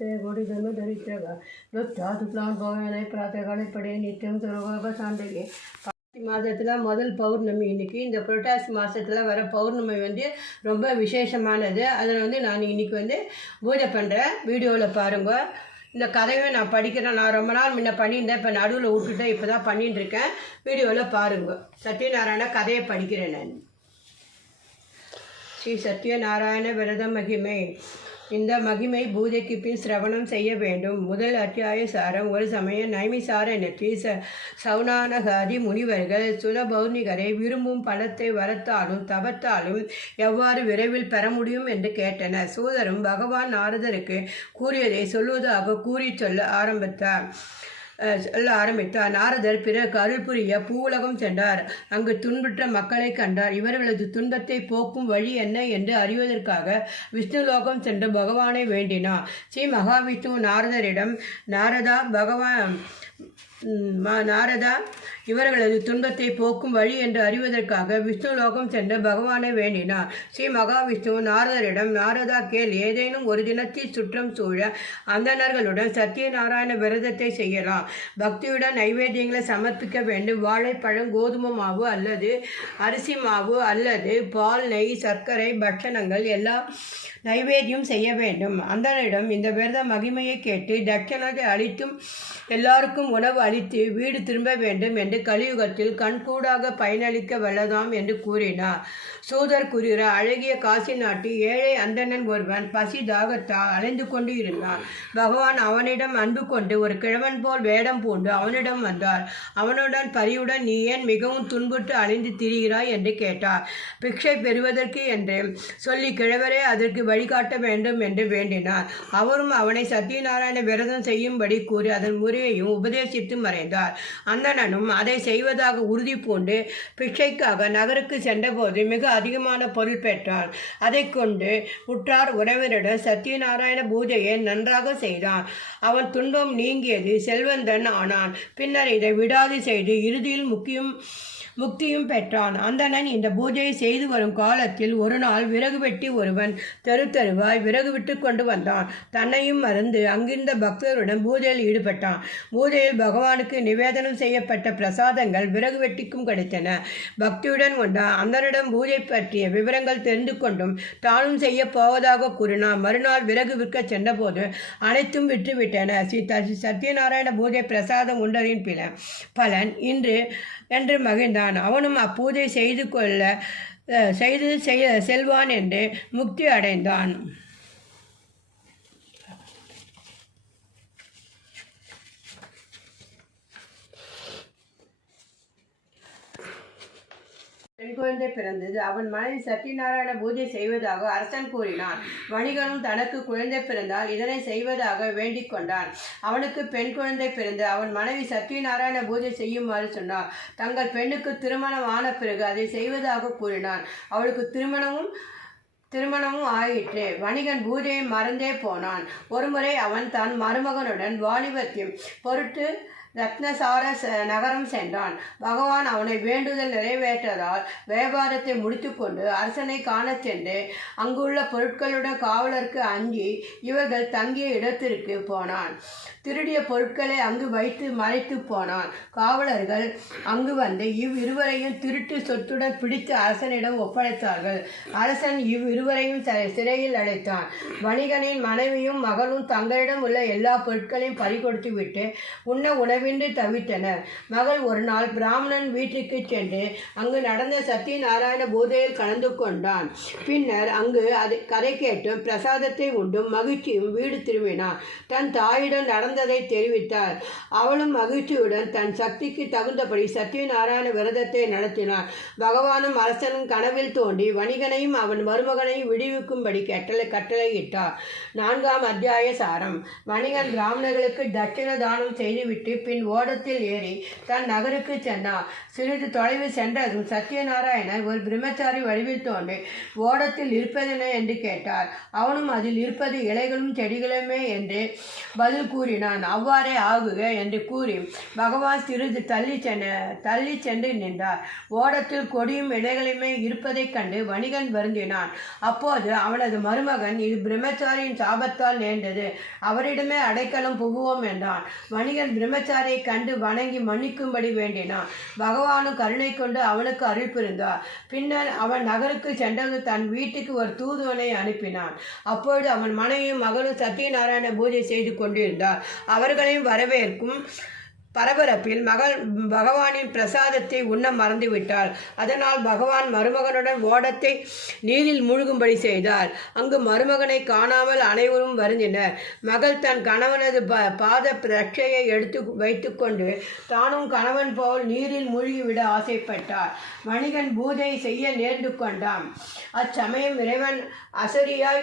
जय गोड़ी धर्म दरिद्रगा दुष्टा दुप्लान भगवान प्रातःकाले पड़े नित्यम सर्वोग சாண்டகே. மாதத்தில் முதல் பௌர்ணமி இன்றைக்கி. இந்த புரட்டாசி மாதத்தில் வர பௌர்ணமி ரொம்ப விசேஷமானது. அதில் நான் இன்றைக்கி பூஜை பண்ணுறேன். வீடியோவில் பாருங்கள். இந்த கதையை நான் படிக்கிறேன். நான் ரொம்ப நாள் முன்ன பண்ணியிருந்தேன், இப்போ நடுவில் விட்டுட்டேன், இப்போ தான் பண்ணிட்டுருக்கேன். வீடியோவில் பாருங்கள். சத்யநாராயண கதையை படிக்கிறேன் நான். ஸ்ரீ சத்யநாராயண விரத மகிமை. இந்த மகிமை பூஜைக்கு பின் சிரவணம் செய்ய வேண்டும். முதல் அத்தியாய சாரம். ஒரு சமயம் நைமிசாரண்யத்தில் சௌனானகாதி முனிவர்கள் சுலபௌர்ணிகரை விரும்பும் பணத்தை வரத்தாலும் தவத்தாலும் எவ்வாறு விரைவில் பெற முடியும் என்று கேட்டனர். சூதரும் பகவான் நாரதருக்கு கூறியதை சொல்வதாக கூறி சொல்ல ஆரம்பித்தார். நாரதர் பிறகு அருள் புரிய பூவுலகம் சென்றார். அங்கு துன்புற்ற மக்களை கண்டார். இவர்களது துன்பத்தை போக்கும் வழி என்ன என்று அறிவதற்காக விஷ்ணுலோகம் சென்று பகவானை வேண்டினார். ஸ்ரீ மகாவிஷ்ணு நாரதரிடம், நாரதா இவர்களது துன்பத்தை போக்கும் வழி என்று அறிவதற்காக விஷ்ணுலோகம் சென்று பகவானை வேண்டினார். ஸ்ரீ மகாவிஷ்ணு நாரதரிடம், நாரதா கேள், ஏதேனும் ஒரு தினத்தில் சுற்றம் சூழ அந்தணர்களுடன் சத்யநாராயண விரதத்தை செய்யலாம். பக்தியுடன் நைவேத்தியங்களை சமர்ப்பிக்க வேண்டும். வாழைப்பழம், கோதுமை மாவு அல்லது அரிசி மாவு அல்லது பால், நெய், சர்க்கரை, பட்சணங்கள் எல்லாம் நைவேத்தியம் செய்ய வேண்டும். அந்தனிடம் இந்த விரத மகிமையை கேட்டு தட்சணத்தை அளித்தும் எல்லாருக்கும் உணவு அளித்து வீடு திரும்ப வேண்டும் என்று கலியுகத்தில் கண்கூடாக பயனளிக்க வல்லதாம் என்று கூறினார். சூதர் கூறுகிற அழகிய காசி நாட்டு ஏழை அந்தணன் ஒருவன் பசி தாகத்தால் அலைந்து கொண்டு இருந்தான். பகவான் அவனிடம் அன்பு கொண்டு ஒரு கிழவன் போல் வேடம் பூண்டு அவனிடம் வந்தார். அவனுடன் பரிவுடன், நீ ஏன் மிகவும் துன்புற்று அலைந்து திரிகிறாய் என்று கேட்டார். பிக்ஷை பெறுவதற்கு என்று சொல்லி கிழவரே அதற்கு வழிகாட்ட வேண்டும் என்று வேண்டினார். அவரும் அவனை சத்யநாராயண விரதம் செய்யும்படி கூறி அதன் முறையையும் உபதேசித்து மறைந்தார். அந்தணனும் அதை செய்வதாக உறுதி பூண்டு பிக்ஷைக்காக நகருக்கு சென்றபோது மிக அதிகமான பொருள் பெற்றான். அதை கொண்டு உற்றார் உறவினரிடம் சத்யநாராயண பூஜையை நன்றாக செய்தான். அவன் துன்பம் நீங்கியது, செல்வந்தன் ஆனான். பின்னர் இதை விடாது செய்து இறுதியில் முக்தியும் பெற்றான். அந்தணன் இந்த பூஜையை செய்து வரும் காலத்தில் ஒரு நாள் விறகு வெட்டி ஒருவன் தெருவாய் விறகு விட்டு கொண்டு வந்தான். தன்னையும் மறந்து அங்கிருந்த பக்தருடன் பூஜையில் ஈடுபட்டான். பூஜையில் பகவானுக்கு நிவேதனம் செய்யப்பட்ட பிரசாதங்கள் விறகு வெட்டிக்கும் கிடைத்தன. பக்தியுடன் கொண்டான். அந்தனிடம் பூஜை பற்றிய விவரங்கள் தெரிந்து கொண்டும் தானும் செய்ய போவதாக கூறினான். மறுநாள் விறகு விற்க சென்றபோது அனைத்தும் விற்றுவிட்டன. சத்யநாராயண பூஜை பிரசாதம் உண்டதின் பலன் என்று மகிழ்ந்தான். அவனும் அப்பூஜை செய்து செல்வான் என்று முக்தி அடைந்தான். பெண் குழந்தை பிறந்தது. அவன் மனைவி சத்யநாராயண பூஜை செய்வதாக அரசன் கூறினான். வணிகனும் தனக்கு குழந்தை பிறந்தால் இதனை செய்வதாக வேண்டிக் கொண்டான். அவனுக்கு பெண் குழந்தை பிறந்து அவன் மனைவி சத்யநாராயண பூஜை செய்யுமாறு சொன்னார். தங்கள் பெண்ணுக்கு திருமணம் ஆன பிறகு அதை செய்வதாக கூறினான். அவளுக்கு திருமணமும் ஆயிற்று. வணிகன் பூஜையை மறந்தே போனான். ஒருமுறை அவன் தன் மருமகனுடன் வாணிபத்தின் பொருட்டு ரத்னசார நகரம் சென்றான். பகவான் அவனை வேண்டுதல் நிறைவேற்றதால் வியாபாரத்தை முடித்து கொண்டு அரசனை காண சென்று அங்குள்ள பொருட்களுடன் காவலருக்கு அஞ்சி இவர்கள் தங்கிய இடத்திற்கு போனான். திருடிய பொருட்களை அங்கு வைத்து மறைத்து போனான். காவலர்கள் அங்கு வந்து இவ்விருவரையும் திருட்டு சொத்துடன் பிடித்து அரசனிடம் ஒப்படைத்தார்கள். அரசன் இவ்விருவரையும் சிறையில் அடைத்தான். வணிகனின் மனைவியும் மகளும் தங்களிடம் உள்ள எல்லா பொருட்களையும் பறிகொடுத்து விட்டு உண்ண உணவின்றி தவித்தனர். மகள் ஒரு நாள் பிராமணன் வீட்டுக்கு சென்று அங்கு நடந்த சத்யநாராயண பூஜையில் கலந்து கொண்டான். பின்னர் அங்கு கதை கேட்டும் பிரசாதத்தை உண்டும் மகிழ்ச்சியும் வீடு திரும்பினான். தன் தாயிடம் நடந்ததை தெரிவித்தார். அவளும் மகிழ்ச்சியுடன் தன் சக்திக்கு தகுந்தபடி சத்யநாராயண விரதத்தை நடத்தினார். பகவானும் அரசனும் கனவில் தோன்றி வணிகனையும் அவன் மருமகனையும் விடுவிக்கும்படி கட்டளையிட்டார். 4ஆம் அத்தியாய சாரம். வணிகன் பிராமணர்களுக்கு தட்சிண தானம் செய்துவிட்டு பின் ஓடத்தில் ஏறி தன் நகருக்கு சென்றான். சிறிது தொலைவு சென்றதும் சத்யநாராயணர் ஒரு பிரம்மச்சாரி வடிவில் தோன்றி ஓடத்தில் இருப்பதென என்று கேட்டார். அவனும் அதில் இருப்பது இலைகளும் செடிகளுமே என்று பதில் கூறினான். அவ்வாறே ஆகுக என்று கூறி பகவான் சிறிது தள்ளி சென்று நின்றார். ஓடத்தில் கொடியும் இலைகளுமே இருப்பதைக் கண்டு வணிகன் வருந்தினான். அப்போது அவனது மருமகன், இது பிரம்மச்சாரியின் சாபத்தால் நேர்ந்தது, அவரிடமே அடைக்கலம் புகுவோம் என்றான். வணிகன் பிரம்மச்சாரியை கண்டு வணங்கி மன்னிக்கும்படி வேண்டினான். பகவானும் கருணை கொண்டு அவனுக்கு அருள் புரிந்தார். பின்னர் அவன் நகருக்கு சென்றது தன் வீட்டுக்கு ஒரு தூதுவனை அனுப்பினான். அப்பொழுது அவன் மனைவியும் மகளும் சத்யநாராயண பூஜை செய்து கொண்டிருந்தார். அவர்களையும் வரவேற்கும் பரபரப்பில் பகவானின் பிரசாதத்தை உண்ண மறந்துவிட்டாள். அதனால் பகவான் மருமகனுடன் ஓடத்தை நீரில் மூழ்கும்படி செய்தார். அங்கு மருமகனை காணாமல் அனைவரும் வருந்தினர். மகள் தன் கணவனது பாத ரட்சையை எடுத்து வைத்துக்கொண்டு தானும் கணவன் போல் நீரில் மூழ்கிவிட ஆசைப்பட்டார். வணிகன் பூஜை செய்ய நேர்ந்து கொண்டான். அச்சமயம் இறைவன் அசரியாக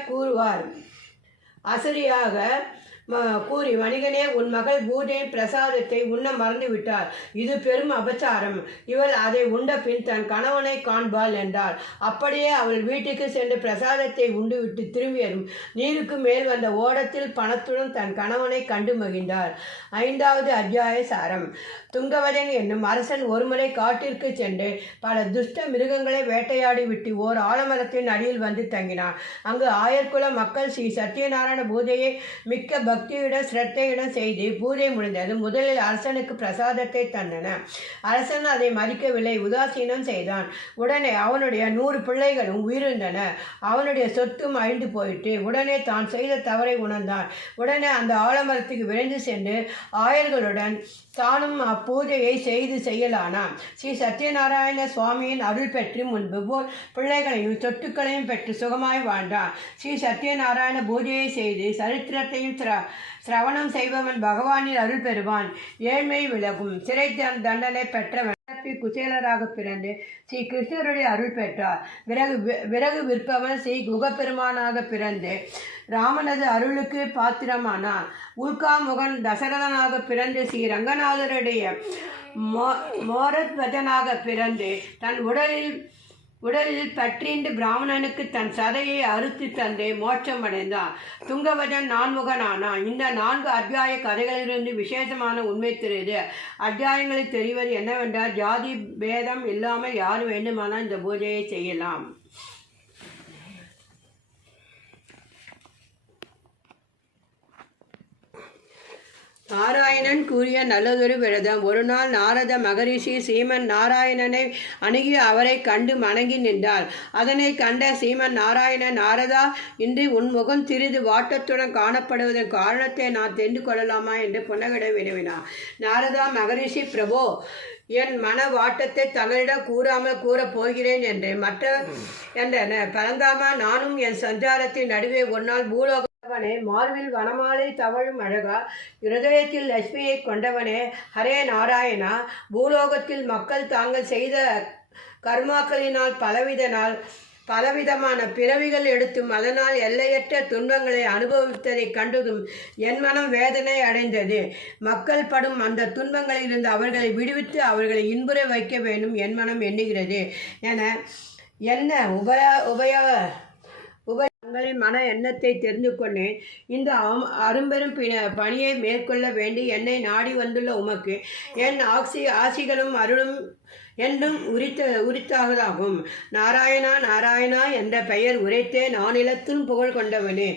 கூறி, வணிகனே, உன் மகள் பூஜையின் பிரசாதத்தை உண்ண மறந்துவிட்டாள். இது பெரும் அபச்சாரம். இவள் அதை உண்ட பின் தன் கணவனை காண்பாள் என்றாள். அப்படியே அவள் வீட்டுக்கு சென்று பிரசாதத்தை உண்டுவிட்டு திரும்பியதும் நீருக்கு மேல் வந்த ஓடத்தில் பணத்துடன் தன் கணவனை கண்டு மகிழ்ந்தார். 5வது அத்தியாய சாரம். துங்கவதன் என்னும் அரசன் ஒருமுறை காட்டிற்கு சென்று பல துஷ்ட மிருகங்களை வேட்டையாடி விட்டு ஓர் ஆலமரத்தின் அடியில் வந்து தங்கினான். அங்கு ஆயர்குல மக்கள் ஸ்ரீ சத்யநாராயண பூஜையை மிக்க பக்தியுடன் சிரத்தையுடன் செய்து பூஜை முடிந்தது முதலில் அரசனுக்கு பிரசாதத்தை தந்தனர். அரசன் அதை மதிக்கவில்லை, உதாசீனம் செய்தான். உடனே அவனுடைய 100 பிள்ளைகளும் உயிரிழந்தன. அவனுடைய சொத்தும் அழிந்து போயிட்டு. உடனே தான் செய்த தவறை உணர்ந்தான். உடனே அந்த ஆலமரத்துக்கு விரைந்து சென்று ஆயர்களுடன் தானும் அப்பூஜையை செய்யலானான். ஸ்ரீ சத்யநாராயண சுவாமியின் அருள் பெற்று முன்பு போல் பிள்ளைகளையும் சொத்துக்களையும் பெற்று சுகமாய் வாழ்ந்தான். ஸ்ரீ சத்யநாராயண பூஜையை செய்து சரித்திரத்தையும் சிரவணம் செய்பவன் பகவானின் அருள் பெறுவான். ஏழ்மை விலகும். சிறை தண்டனை பெற்றவன் குசேலராக பிறந்து ஸ்ரீ கிருஷ்ணருடைய அருள் பெற்றார். விறகு விற்பவன் ஸ்ரீ குகப்பெருமானாக பிறந்து ராமனது அருளுக்கு பாத்திரமானார். உல்காமுகன் தசரதனாக பிறந்து ஸ்ரீ ரங்கநாதருடைய மோரத்வஜனாக பிறந்து தன் உடலில் பற்றிண்டு பிராமணனுக்கு தன் சதையை அறுத்து தந்து மோட்சமடைந்தான். துங்கவதன் நான்முகனானான். இந்த 4 அத்தியாய கதைகளிலிருந்து விசேஷமான உண்மை தெரியுது. அத்தியாயங்களில் தெரிவது என்னவென்றால், ஜாதி பேதம் இல்லாமல் யார் வேண்டுமானால் இந்த பூஜையை செய்யலாம். நாராயணன் கூறிய நல்லதொரு விரதம். ஒரு நாள் நாரத மகரிஷி ஸ்ரீமன் நாராயணனை அணுகி அவரை கண்டு வணங்கி நின்றார். அதனை கண்ட ஸ்ரீமன் நாராயணன், நாரதா, இன்று உன் முகம் சிறிது வாட்டத்துடன் காணப்படுவதன் காரணத்தை நான் தெரிந்து கொள்ளலாமா என்று புன்னகை வினவினார். நாரதா மகரிஷி, பிரபோ, என் மன வாட்டத்தை தங்களிடம் கூறாமல் கூறப் போகிறேன் என்றனர். பரந்தாமா, நானும் என் சஞ்சாரத்தின் நடுவே ஒரு நாள் பூலோகவனே, மார்பில் வனமாலை தவழும் அழகா, இருதயத்தில் லட்சுமியை கொண்டவனே, ஹரே நாராயணா, பூலோகத்தில் மக்கள் தாங்கள் செய்த கர்மாக்களினால் பலவிதமான பிறவிகள் எடுத்தும் அதனால் எல்லையற்ற துன்பங்களை அனுபவித்ததை கண்டதும் என் மனம் வேதனை அடைந்தது. மக்கள் படும் அந்த துன்பங்களிலிருந்து அவர்களை விடுவித்து அவர்களை இன்புற வைக்க வேண்டும் என் மனம் எண்ணுகிறது தங்களின் மன எண்ணத்தை தெரிந்து கொண்டேன். இந்த அரும்பெரும் பணியை மேற்கொள்ள வேண்டி என்னை நாடி வந்துள்ள உமக்கு என் ஆசிகளும் அருளும் என்றும் உரித்தாகதாகும். நாராயணா நாராயணா என்ற பெயர் உரைத்தே நானிலத்தின் புகழ் கொண்டவனே,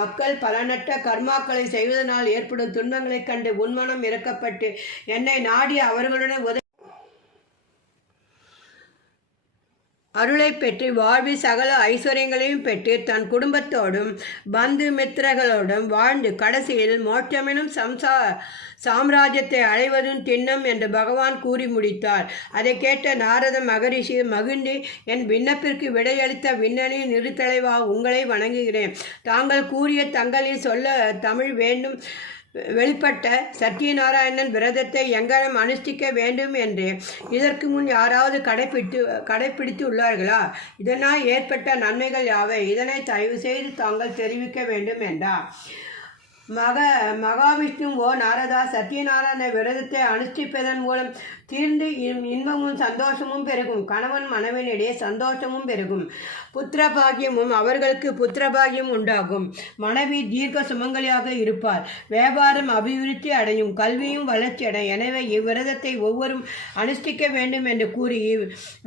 மக்கள் பலனற்ற கர்மாக்களை செய்வதனால் ஏற்படும் துன்பங்களைக் கண்டு உன்மனம் இறக்கப்பட்டு என்னை நாடி அவர்களுடன் அருளை பெற்று வாழ்வில் சகல ஐஸ்வர்யங்களையும் பெற்று தன் குடும்பத்தோடும் பந்து மித்திரர்களோடும் வாழ்ந்து கடைசியில் மோட்சமெனும் சாம்ராஜ்யத்தை அடைவதும் திண்ணம் என்று பகவான் கூறி முடித்தார். அதை கேட்ட நாரத மகரிஷி மகிழ்ந்து, என் விண்ணப்பிற்கு விடையளித்த விண்ணணி நிறுத்தலைவா, உங்களை வணங்குகிறேன். தாங்கள் கூறிய தங்களில் சொல்ல தமிழ் வேண்டும் வெளிப்பட்ட சத்யநாராயணன் விரதத்தை எங்கனம் அனுஷ்டிக்க வேண்டும் என்று இதற்கு முன் யாராவது கடைப்பிடித்து உள்ளார்களா? இதனால் ஏற்பட்ட நன்மைகள் யாவை? இதனை தயவு செய்து தாங்கள் தெரிவிக்க வேண்டும் என்றார். மகாவிஷ்ணு ஓ நாரதா, சத்யநாராயண விரதத்தை அனுஷ்டிப்பதன் மூலம் தீர்ந்து இன்பமும் சந்தோஷமும் பெருகும். கணவன் மனைவினிடையே சந்தோஷமும் பெருகும். புத்திரபாகியமும் அவர்களுக்கு புத்திரபாகியம் உண்டாகும். மனைவி தீர்க்க சுமங்கலியாக இருப்பார். வியாபாரம் அபிவிருத்தி அடையும். கல்வியும் வளர்ச்சி அடையும். எனவே இவ்விரதத்தை ஒவ்வொரும் அனுஷ்டிக்க வேண்டும் என்று கூறி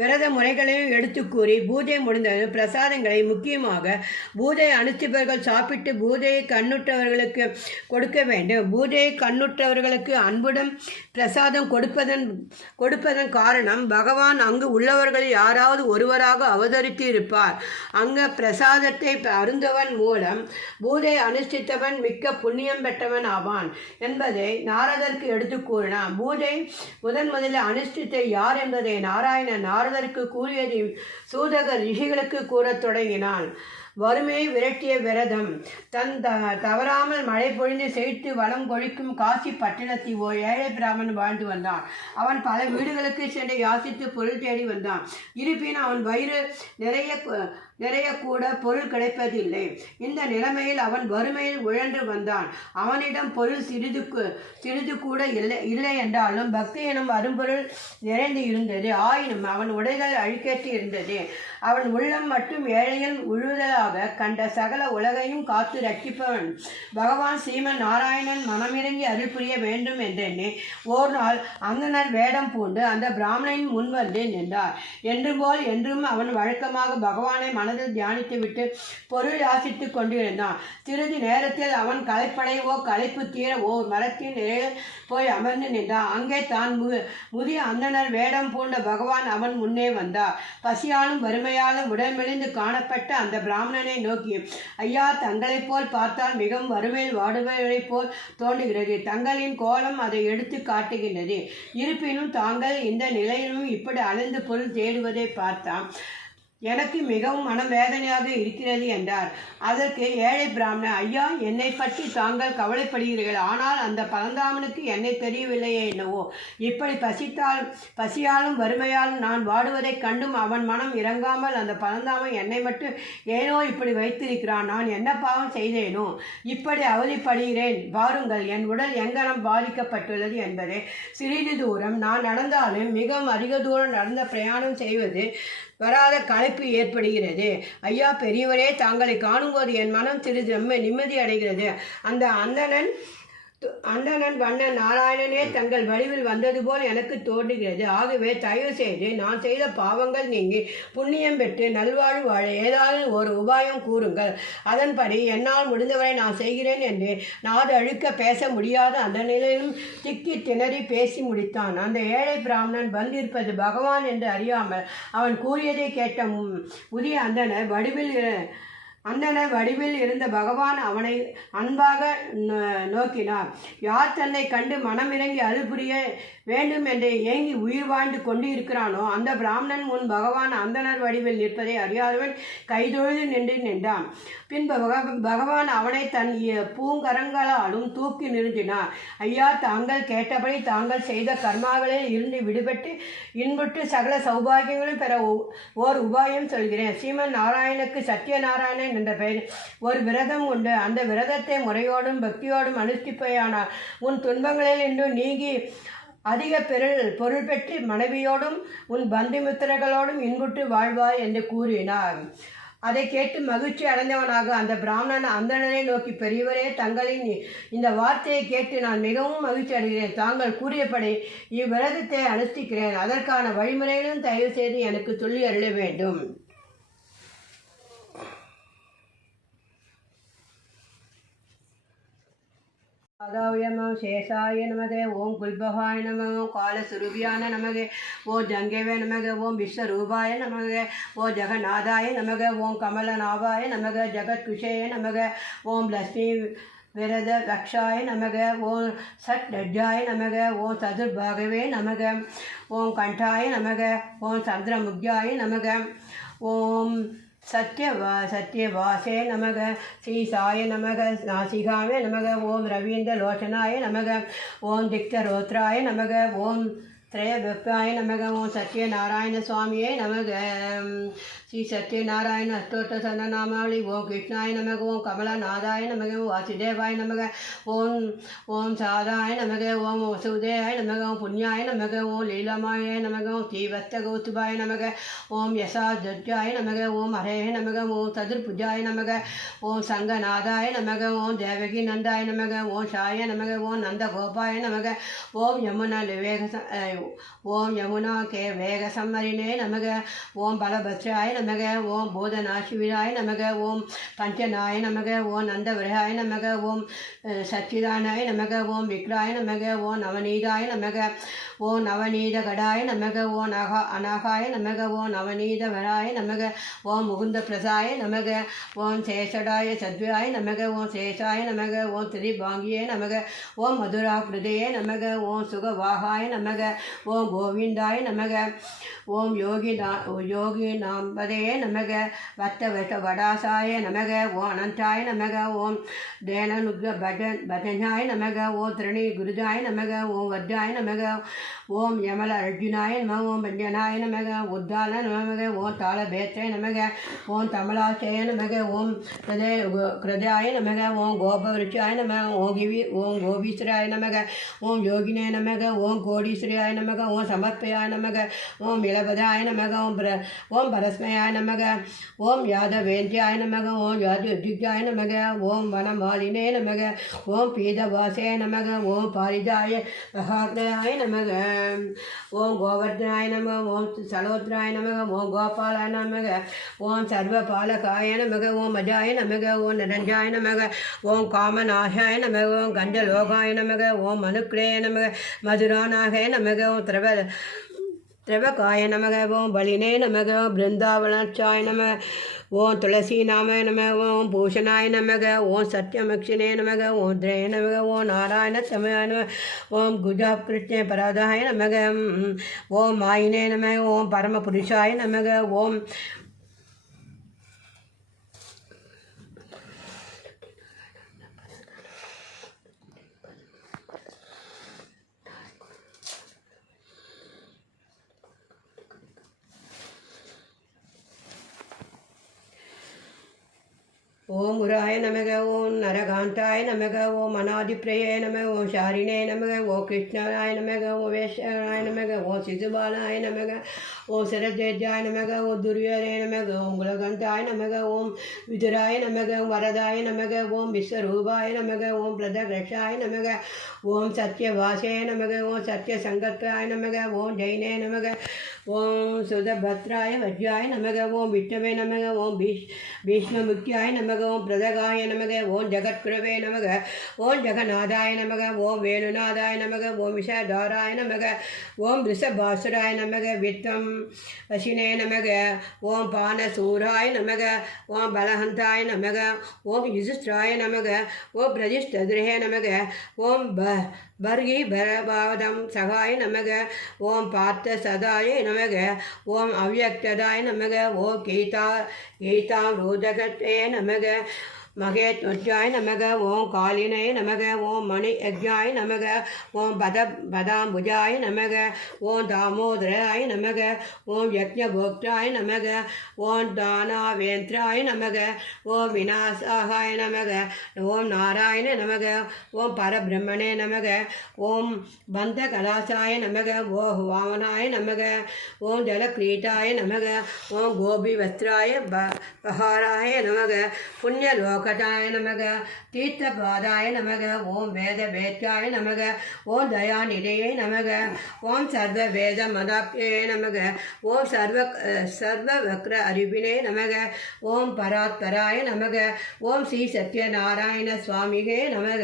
விரத முறைகளையும் எடுத்து கூறி பூஜை முடிந்தது பிரசாதங்களை முக்கியமாக பூஜை அனுஷ்டிப்பவர்கள் சாப்பிட்டு பூஜையை கண்ணுற்றவர்களுக்கு கொடுக்க வேண்டும். பூஜையை கண்ணுற்றவர்களுக்கு அன்புடன் பிரசாதம் கொடுப்பதன் காரணம் பகவான் அங்கு உள்ளவர்களில் யாராவது ஒருவராக அவதரித்து இருப்பார். அங்கு பிரசாதத்தை அருந்தவன் மூலம் பூஜை அனுஷ்டித்தவன் மிக்க புண்ணியம் பெற்றவன் ஆவான் என்பதை நாரதருக்கு எடுத்து கூறினான். பூஜை முதலில் அனுஷ்டித்த யார் என்பதை நாரதருக்கு கூறியதை சூதகர் ரிஷிகளுக்கு கூறத் தொடங்கினான். வறுமையை விரட்டிய விரதம். தவறாமல் மழை பொழிந்து செழித்து வளம் கொழிக்கும் காசி பட்டணத்தில் ஓர் ஏழை பிராமணன் வாழ்ந்து வந்தான். அவன் பல வீடுகளுக்கு சென்று யாசித்து பொருள் தேடி வந்தான். இருப்பினும் அவன் வயிறு நிறைய கூட பொருள் கிடைப்பதில்லை. இந்த நிலைமையில் அவன் வறுமையில் உழன்று வந்தான். அவனிடம் பொருள் சிறிது கூட இல்லை என்றாலும் பக்தி எனும் அரும்பொருள் நிறைந்து இருந்தது. ஆயினும் அவன் உடைகள் அழுக்கேற்றி இருந்தது. அவன் உள்ளம் மட்டும் ஏழையில் உழுதலாக கண்ட சகல உலகையும் காத்து ரட்சிப்பவன் பகவான் ஸ்ரீமன் நாராயணன் மனமிறங்கி அருள் புரிய வேண்டும் என்றெண்ணி ஓர் நாள் அந்தனர் வேடம் பூண்டு அந்த பிராமணனின் முன் வந்து நின்றார். என்றும் அவன் வழக்கமாக பகவானை மனதில் தியானித்துவிட்டு பொருள் யாசித்து கொண்டிருந்தான். சிறிது நேரத்தில் அவன் களைப்பு தீர ஓர் மரத்தின் நிலையில் போய் அமர்ந்து நின்றான். அங்கே தான் முதிய அந்தனர் வேடம் பூண்ட பகவான் அவன் முன்னே வந்தார். பசியாலும் வறுமையாலும் உடல் மெலிந்து காணப்பட்ட அந்த பிராமணனை நோக்கி, ஐயா, தங்களைப் போல் பார்த்தால் மிகவும் வறுமையில் வாடுபவர்களைப் போல் தோன்றுகிறது. தங்களின் கோலம் அதை எடுத்து காட்டுகின்றது. இருப்பினும் தாங்கள் இந்த நிலையிலும் இப்படி அலைந்து பொருள் தேடுவதை பார்த்தான் எனக்கு மிகவும் மனவேதனையாக இருக்கிறது என்றார். அதற்கு ஏழை பிராமணன், ஐயா, என்னை பற்றி தாங்கள் கவலைப்படுகிறீர்கள். ஆனால் அந்த பரந்தாமனுக்கு என்னை தெரியவில்லையே என்னவோ. இப்படி பசியாலும் வறுமையாலும் நான் வாடுவதைக் கண்டும் அவன் மனம் இறங்காமல் அந்த பரந்தாமன் என்னை மட்டும் ஏனோ இப்படி வைத்திருக்கிறான். நான் என்ன பாவம் செய்தேனோ இப்படி அவதிப்படுகிறேன். பாருங்கள், என் உடல் எங்கனம் பாதிக்கப்பட்டுள்ளது என்பதை சிறிது தூரம் நான் நடந்தாலும் மிகவும் அதிக தூரம் நடந்த பிரயாணம் செய்வது வராத களைப்பு ஏற்படுகிறது. ஐயா பெரியவரே, தாங்களை காணும்போது என் மனம் சிறிது நிம்மதி அடைகிறது. அந்த அந்தணன் வண்ணன் நாராயணனே தங்கள் வடிவில் வந்தது போல் எனக்கு தோன்றுகிறது. ஆகவே தயவு செய்து நான் செய்த பாவங்கள் நீங்கி புண்ணியம் பெற்று நல்வாழ்வு வாழ ஏதாவது ஒரு உபாயம் கூறுங்கள். அதன்படி என்னால் முடிந்தவரை நான் செய்கிறேன் என்று நாடு அழுக்க பேச முடியாத அந்த நிலையிலும் திக்கி திணறி பேசி முடித்தான். அந்த ஏழை பிராமணன் வந்திருப்பது பகவான் என்று அறியாமல் அவன் கூறியதை கேட்ட முதிய அந்தனர் வடிவில் இருந்த பகவான் அவனை அன்பாக நோக்கினார். யார் தன்னை கண்டு மனமிறங்கி அருள் புரிய வேண்டும் என்று ஏங்கி உயிர் வாழ்ந்து கொண்டு இருக்கிறானோ அந்த பிராமணன் முன் பகவான் அந்தனர் வடிவில் நிற்பதை அறியாதவன் கைதொழுது நின்றான். பின்பு பகவான் அவனை தன் பூங்கரங்களாலும் தூக்கி நிறுத்தினார். ஐயா, தாங்கள் கேட்டபடி தாங்கள் செய்த கர்மாவிலே இருந்து விடுபட்டு இன்புற்று சகல சௌபாகியங்களும் பெற ஓர் உபாயம் சொல்கிறேன். ஸ்ரீமன் நாராயணுக்கு சத்யநாராயணன் என்ற பெயர் ஒரு விரதம் உண்டு. அந்த விரதத்தை முறையோடும் பக்தியோடும் அனுஷ்டிப்பையானால் உன் துன்பங்களில் இன்று நீங்கி அதிக பொருள் பெற்று மனைவியோடும் உன் பந்துமித்திரர்களோடும் இன்புற்று வாழ்வாய் என்று கூறினார். அதை கேட்டு மகிழ்ச்சி அடைந்தவனாக அந்த பிராமணன் அந்தணனை நோக்கி, பெரியவரே, தங்களின் இந்த வார்த்தையை கேட்டு நான் மிகவும் மகிழ்ச்சி அடைகிறேன். தாங்கள் கூறியபடி இவ்விரதத்தை அனுஷ்டிக்கிறேன். அதற்கான வழிமுறைகளும் தயவு செய்து எனக்கு சொல்லி அருள வேண்டும். ஆதாவியமோ சேஷாய நமகே, ஓம் குல்பகாய நமக, காலசுரூபியான நமகே, ஓ ஜங்கேவே நமக, ஓம் விஸ்வரூபாய நமக, ஓ ஜெகநாதாய நமக, ஓம் கமலநாபாய நமக, ஜகத்குஷேய நமக, ஓம் லக்ஷ்மி விரத ரக்ஷாய நமக, ஓம் சத்லஜ்ஜாய நமக, ஓம் சதுர்பாகவே நமக, ஓம் கண்டாய நமக, ஓம் சந்திரமுக்யாய நமக, ஓம் சத்யவாசே நமக, ஸ்ரீசாய நமக, நாசிகாவே நமக, ஓம் ரவீந்திர லோச்சனாய நமக, ஓம் திக்தரோத்ராய நமக, ஓம் त्रयव्यपाय नमः ओं सत्यनारायण स्वामिये नमः श्री सत्यनारायण अष्टोत्तर सहस्रनामावली ओं कृष्णाय नमः ओं कमलनादाय नमः ओं वासुदेवाय नमः ओं सादाय नमः ओं वसुदेवाय नमः ओं पुण्याय नमः ओं लीलामाय नमः ओं श्रीवत्सगौतुभाय नमः ओं यशाध्याय नमः ओं हरेः नमः ओं चतुर्भुजाय नमः ओं संगनादाय नमः ओं देवकी नंदाय नमः ओं शाय नमः ओं नंदगोपाय नमः ओं यमुना के वेग संवरिणे नमः ओं बलभद्राय नमः ओं बोधनाशिविराय नमः ओं पंचनाय नमः ओं नंदविरहाय नमः ओं सच्चिदानाय नमः ओं विक्राय नमः ओं नवनीताय नमः ओं नवनीतगडाय नमः ओं अनाघाय नमः ओं नवनीतवराय नमः ओं मुकुंदप्रसाय नमः ओं शेषडाय सद्व्याय नमः ओं शेषाय नमः ओं त्रिभांगिये नमः ओं मधुराकृतये नमः ओं सुगवाहाय नमः ओं गोविंदाय नमः ओं योगिनाम्बदये नमः वट्टवटासाय नमः ओं अनंताय नमः ओं भजनाय नमः ओं त्रिणी गुरुजाय नमः ओं वज्राय नमः ओं यमल अर्जुनाय नमः ओं व्यंजनाय नमः उद्दाल नमः ओं तालभेत्रे नमः ओं तमलाशय नमः ओं कृदयाय नमः ओं गोपवृक्षाय नमः ओं गोपीश्वराय नमः ओं योगिने नमः ओं कोडीश्वराय नमः ओं समर्पयाय नमः ओं मिलभद्राय नमः ओं परस्मयाय नमः ओं यादवेन्द्याय नमः ओं यादुद्युजाय नमः ओं वनमालिने नमः ओं पीतवासे नमः ओं पारिजाय महाग्रहाय नमः ओं गोवर्धनाय नमः ओं सलोत्राय नमः ओं गोपालाय नमः ओं सर्वपालकाय नमः ओं मजाय नमः ओं निरंजाय नमः ओं कामनाशाय नमः ओं गंधलोकाय नमः ओं मनुक्रे नमः मधुरानाय नमः ओं त्र्यवकाय नमः ओं बलिने नमः वृंदावनाचाय नमः ओं तुलसी नामाय नमः ओं भूषणाय नमः ओं सत्यमक्षिणे नमः ओं द्रय नमः ओं नारायण समयाय नमः ओं गुजाकृष्णे पराधाय नमः ओं मायिने नमः ओं परमपुरुषाय नमः ओं ओं मुराय नमः ओं नरकांताय नमः ओं अनादिप्रिये नमः ओं शारिणे नमः ओं कृष्णाय नमः ओं वैश्याय नमः ओं शिशुबालाय नमः ओं सरस्वत्याय नमः ओं दुर्योधनाय नमः ओं कुलगंताय नमः ओं विदुराय नमः ओं वरदाय नमः ओं विश्वरूपाय नमः ओं प्रदक्षाय नमः ओं सत्यवासे नमः ओं सत्यसंगताय नमः ओं जैने नमः ओं सुधभद्राय वज्राय नमः ओं विष्णवे नमः ओं भीष्ममुख्याय नमः ओं प्रदगाय नमः ओं जगत्कुरवे नमः ओं जगन्नाथाय नमः ओं वेणुनाथाय नमः ओं विषधाराय नमः ओं वृषभासुराय नमः वित्तं वशिने नमः ओं पानसूराय नमः ओं बलहंताय नमः ओं युजुस्त्राय नमः ओं प्रजिष्ठद्रहे नमः ओं बर्गी भरपादं सहाय नमः ओं पार्थसदाय नमः ओं अव्यक्तदाय नमः ओं गीतामृतगते नमः महेत्वज्जाय नमः ओं कालिने नमः ओं मणियज्ञाय नमः ओं बदाम्बुजाय नमः ओं दामोदराय नमः ओं यज्ञभोक्ताय नमः ओं दानवेन्द्राय नमः ओं विनाशाय नमः ओं नारायण नमः ओं परब्रह्मणे नमः ओं बन्धकलाशाय नमः ओं वामनाय नमः ओं जलक्रीटाय नमः ओं गोपीवस्त्राय बहाराय नमः पुण्यलोक नमः तीर्थपादाय नमः ओं वेदवेद्याय नमः ओं दयानिधये नमः ओं सर्ववेदमदाप्ये नमः ओं सर्ववक्र अरिविने नमः ओं परात्पराय नमः ओं श्री सत्यनारायण स्वामिगे नमः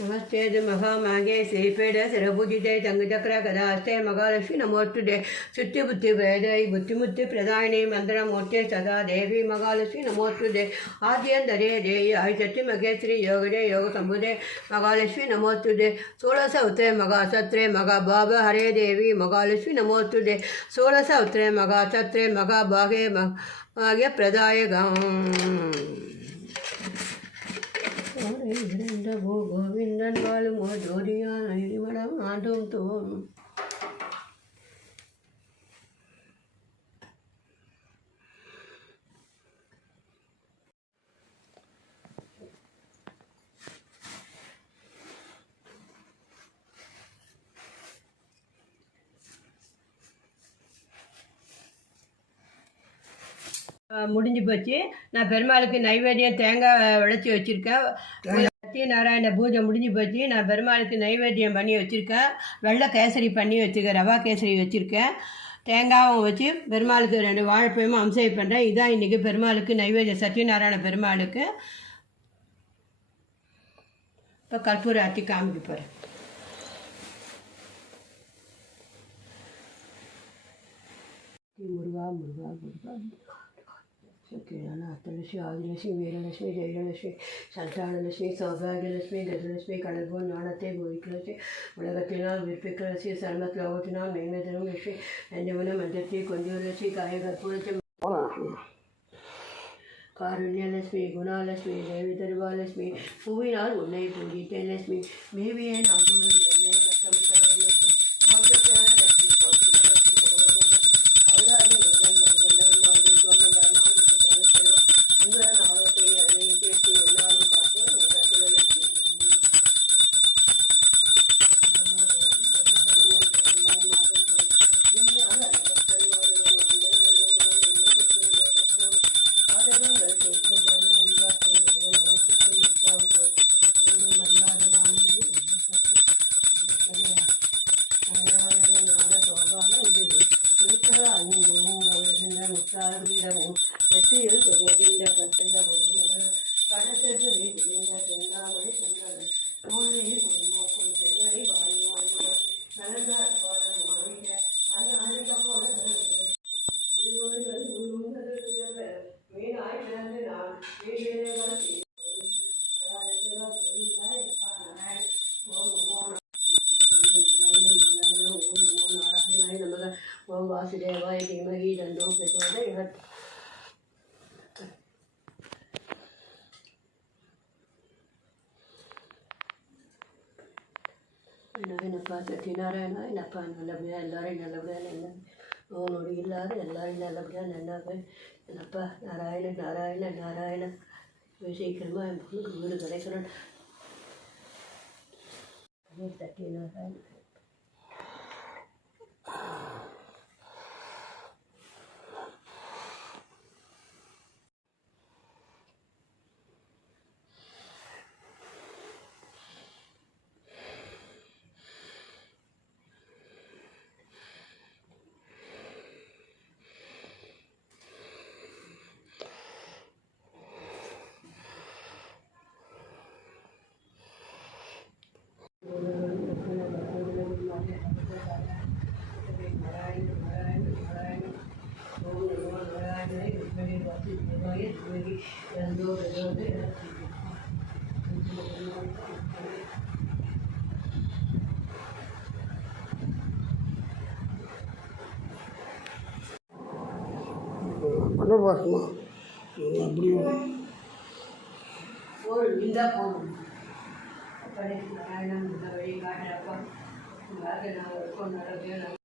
नमस्ते महामागे श्रीपीठ शिरभुजिते तंगचक्र कदास्ते महालक्ष्मी नमोस्तुते शुद्धि बुद्धि वेदई बुद्धिमुद्धि प्रदायिनी मंत्रमूर्ति सदा देवी महालक्ष्मी नमोस्तुते आद्यंतरे देयी आयशक्ति मगेश्वरी योगदे योग संबुदे महालक्ष्मी नमोस्तुते 16 उत्तरे महासत्रे महाभाव हरे देवी महालक्ष्मी नमोस्तुते 16 उत्तरे महासत्रे महाभागे भाग्य प्रदायकम् கோவிந்தன் வாழும் ஜோதியான இடிமடம் ஆண்டும் தோணும். முடிஞ்சு போச்சு. நான் பெருமாளுக்கு நைவேத்தியம் தேங்காய் உடைச்சி வச்சுருக்கேன். சத்யநாராயண பூஜை முடிஞ்சு போச்சு. நான் பெருமாளுக்கு நைவேத்தியம் பண்ணி வச்சுருக்கேன். வெள்ளை கேசரி பண்ணி வச்சுருக்கேன், ரவா கேசரி வச்சுருக்கேன். தேங்காயும் வச்சு பெருமாளுக்கு 2 வாழைப்பழமும் அம்சை பண்ணுறேன். இதுதான் இன்றைக்கி பெருமாளுக்கு நைவேத்தியம், சத்யநாராயண பெருமாளுக்கு. இப்போ கற்பூர ஆற்றி காமிக்க போகிறேன். முருகா முருகா முருகா சத்யநாராயண அஷ்டலட்சுமி ஆதிலட்சுமி வீரலட்சுமி ஜெயலட்சுமி சந்தானலட்சுமி சௌபாகியலட்சுமி கஜலட்சுமி கடல்போல் ஞானத்தை போதிக்கலட்சுமி உலகத்தினால் விற்பிக்கலட்சுமி சர்மத்லோகத்தினால் மெய்மதனும் லட்சுமி நெஞ்சவன மஞ்சத்தி கொஞ்சலட்சுமி காய கற்பூரட்சுமி காருண்யலட்சுமி குணாலட்சுமி தேவி தருவாலட்சுமி பூவினால் உன்னை பூஜித்தேன் லட்சுமி மேவியே நானூறு எத்தையில் திகழ்கின்ற கற்கின்ற பொருள்கள் கடத்தது வேண்டுகின்ற தென்னாமலை சந்தன நோயை பொதுமோக்கும் தென்னலை வாயுவாங்க கலந்த அப்பாளன் மாறிய அந்த அழைக்க போல இருவர்கள் மீனாய் பிறந்து நான் வீடுகள் ஓம் வாசுதேவாய தீமகி தந்தோ பிரச்சோதயாத். என்னப்பா சத்யநாராயணா, என்னப்பா நல்லபடியாக எல்லாரையும் நல்லபடியாக நல்ல நோனோடு இல்லாத எல்லாரையும் நல்லபடியாக நன்னாவே என்னப்பா நாராயணன் நாராயணன் நாராயணன் சீக்கிரமாக என் பொண்ணுக்கு வீடு கிடைக்கணும். சத்யநாராயணன் பண்ண பார்க்கமா அப்படி இருந்தால் போகணும். அப்படி நாராயணன் இந்த வழி காட்டுறப்பா நான் இருக்கோம் நல்லபடியாக